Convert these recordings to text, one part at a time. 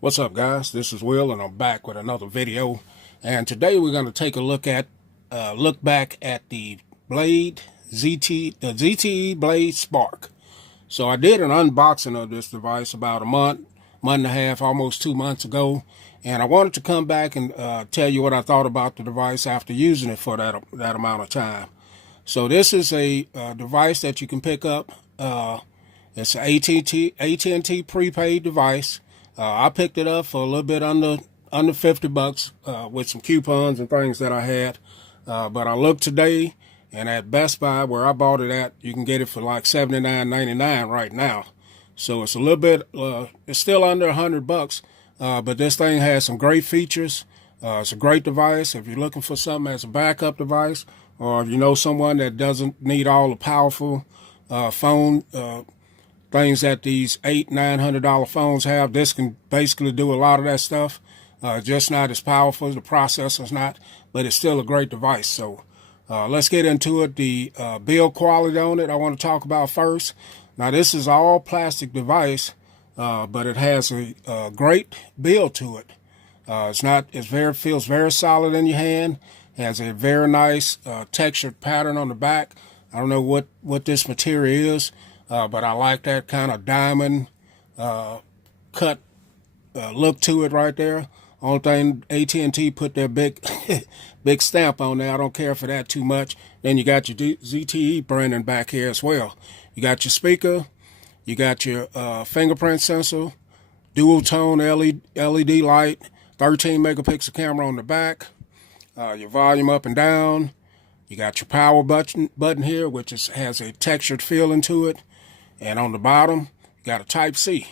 What's up, guys? This is Will, and I'm back with another video. And today we're going to take a look back at the ZTE Blade Spark. So I did an unboxing of this device about a month and a half, almost 2 months ago, and I wanted to come back and tell you what I thought about the device after using it for that amount of time. So this is a device that you can pick up. It's an AT&T prepaid device. I picked it up for a little bit under $50 with some coupons and things that I had. But I looked today, and at Best Buy, where I bought it at, you can get it for like $79.99 right now. So it's a little bit, it's still under $100, but this thing has some great features. It's a great device if you're looking for something as a backup device, or if you know someone that doesn't need all the powerful phone things that these $800-900 phones have. This can basically do a lot of that stuff, just not as powerful. The processor's not, but it's still a great device. So let's get into it. The build quality on it I want to talk about first. Now, this is all plastic device, but it has a great build to it. Feels very solid in your hand. Has a very nice textured pattern on the back. I don't know what this material is, but I like that kind of diamond cut look to it right there. Only thing, AT&T put their big big stamp on there. I don't care for that too much. Then you got your ZTE branding back here as well. You got your speaker. You got your fingerprint sensor, dual tone LED light, 13 megapixel camera on the back, your volume up and down. You got your power button here, which has a textured feeling to it. And on the bottom, you got a Type-C.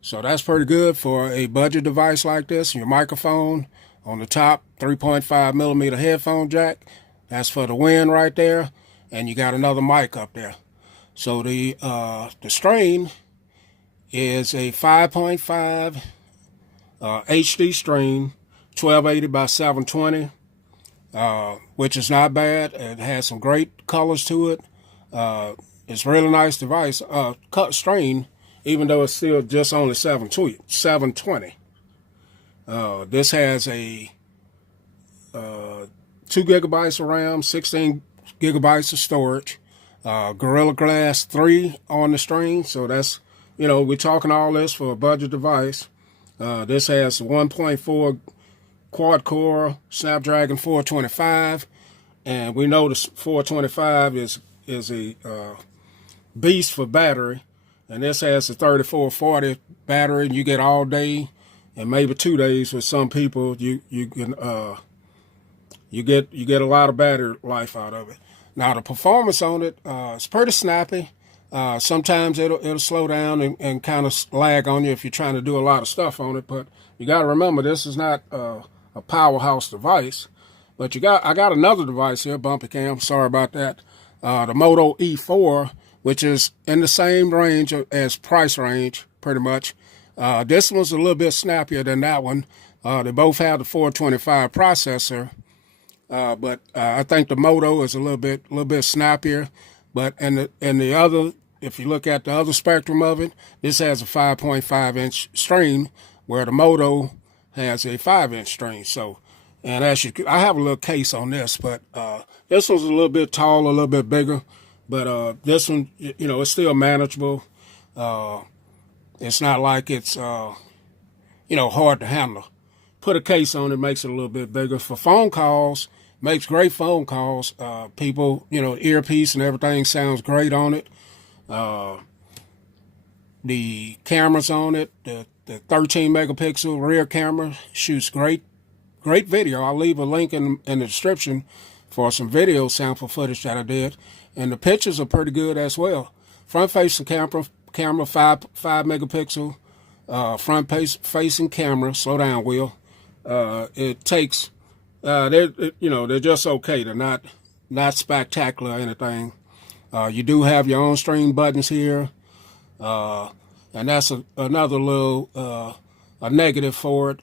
So that's pretty good for a budget device like this. Your microphone on the top, 3.5 millimeter headphone jack. That's for the win right there. And you got another mic up there. So the strain is a 5.5 HD strain, 1280 by 720, which is not bad. It has some great colors to it. It's a really nice device, strain, even though it's still just only 720. This has a 2 gigabytes of RAM, 16 gigabytes of storage, Gorilla Glass 3 on the screen. So that's, we're talking all this for a budget device. This has 1.4 quad core Snapdragon 425, and we know the 425 is a beast for battery, and this has a 3440 battery, and you get all day and maybe 2 days with some people. You get a lot of battery life out of it. Now, the performance on it is pretty snappy. Sometimes it'll slow down and kind of lag on you if you're trying to do a lot of stuff on it, but you got to remember, this is not a powerhouse device. But I got another device here, Bumpy Cam, sorry about that, the Moto E4, which is in the same range as price range, pretty much. This one's a little bit snappier than that one. They both have the 425 processor, but I think the Moto is a little bit snappier. But in the other, if you look at the other spectrum of it, this has a 5.5 inch screen, where the Moto has a 5-inch screen. So, and I have a little case on this, but this one's a little bit taller, a little bit bigger. But this one, it's still manageable. It's not like it's, hard to handle. Put a case on it, makes it a little bit bigger. For phone calls, makes great phone calls. People, earpiece and everything sounds great on it. The cameras on it, the 13 megapixel rear camera shoots great video. I'll leave a link in the description for some video sample footage that I did. And the pictures are pretty good as well. Front-facing camera 5 megapixel, front-facing camera. Slow down, Will. It takes, they're just okay. They're not spectacular or anything. You do have your own stream buttons here, and that's another little a negative for it.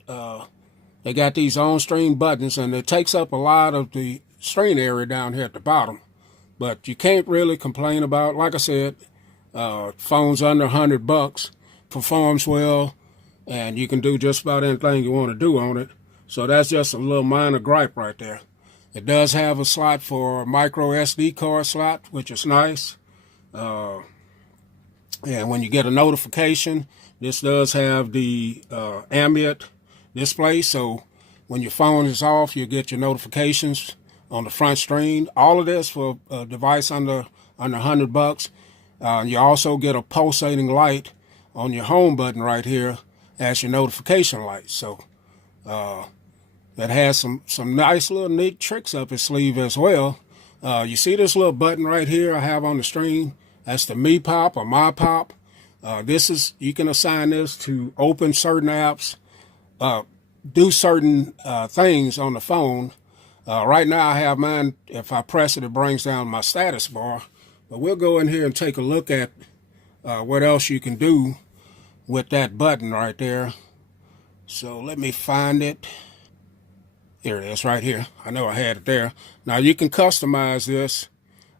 They got these on-stream buttons, and it takes up a lot of the screen area down here at the bottom. But you can't really complain about, like I said, Phone's under $100, performs well, and you can do just about anything you want to do on it. So that's just a little minor gripe right there. It does have a slot for a micro SD card slot, which is nice. And when you get a notification, this does have the ambient display. So when your phone is off, you get your notifications on the front screen. All of this for a device under $100. You also get a pulsating light on your home button right here as your notification light. So that has some nice little neat tricks up its sleeve as well. You see this little button right here I have on the screen? That's the Me Pop or My Pop. You can assign this to open certain apps, do certain things on the phone. Right now I have mine, if I press it, it brings down my status bar. But we'll go in here and take a look at what else you can do with that button right there. So let me find it. Here it is right here. I know I had it there. Now you can customize this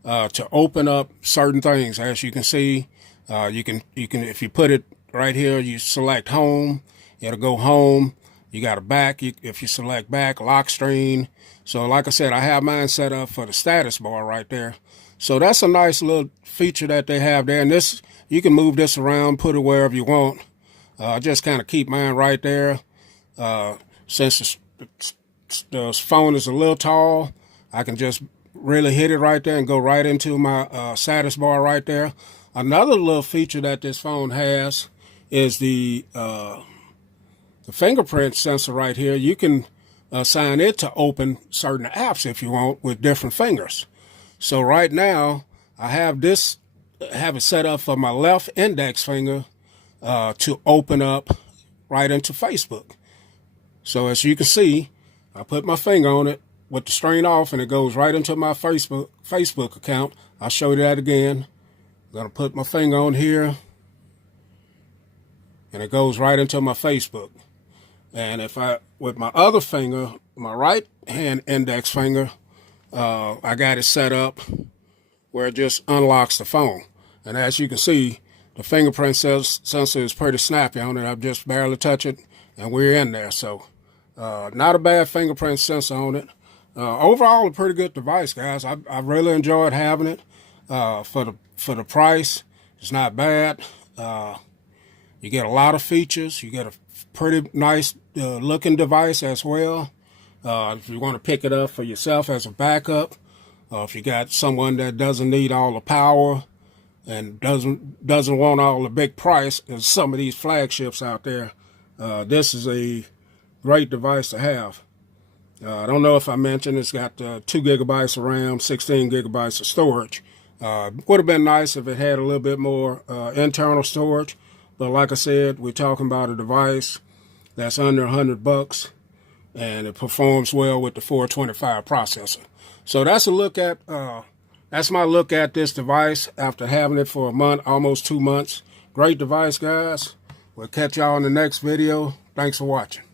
to open up certain things. As you can see, you can if you put it right here, you select home, it'll go home. You got a back, if you select back, lock screen. So like I said, I have mine set up for the status bar right there. So that's a nice little feature that they have there. And this, you can move this around, put it wherever you want. Just kind of keep mine right there. Since the phone is a little tall, I can just really hit it right there and go right into my status bar right there. Another little feature that this phone has is the fingerprint sensor right here. You can assign it to open certain apps if you want with different fingers. So right now I have it set up for my left index finger to open up right into Facebook. So as you can see, I put my finger on it with the screen off and it goes right into my Facebook account. I'll show you that again. I'm going to put my finger on here and it goes right into my Facebook. And if with my other finger, my right hand index finger, I got it set up where it just unlocks the phone. And as you can see, the fingerprint sensor is pretty snappy on it. I've just barely touched it and we're in there. So not a bad fingerprint sensor on it. Overall, a pretty good device, guys. I really enjoyed having it. For the price, it's not bad. You get a lot of features. You get a pretty nice looking device as well. If you want to pick it up for yourself as a backup, if you got someone that doesn't need all the power and doesn't want all the big price, as some of these flagships out there, this is a great device to have. I don't know if I mentioned it's got 2 gigabytes of RAM, 16 gigabytes of storage. Would have been nice if it had a little bit more internal storage, but like I said, we're talking about a device that's under $100 and it performs well with the 425 processor. So that's a look at that's my look at this device after having it for a month, almost 2 months. Great device, guys. We'll catch y'all in the next video. Thanks for watching.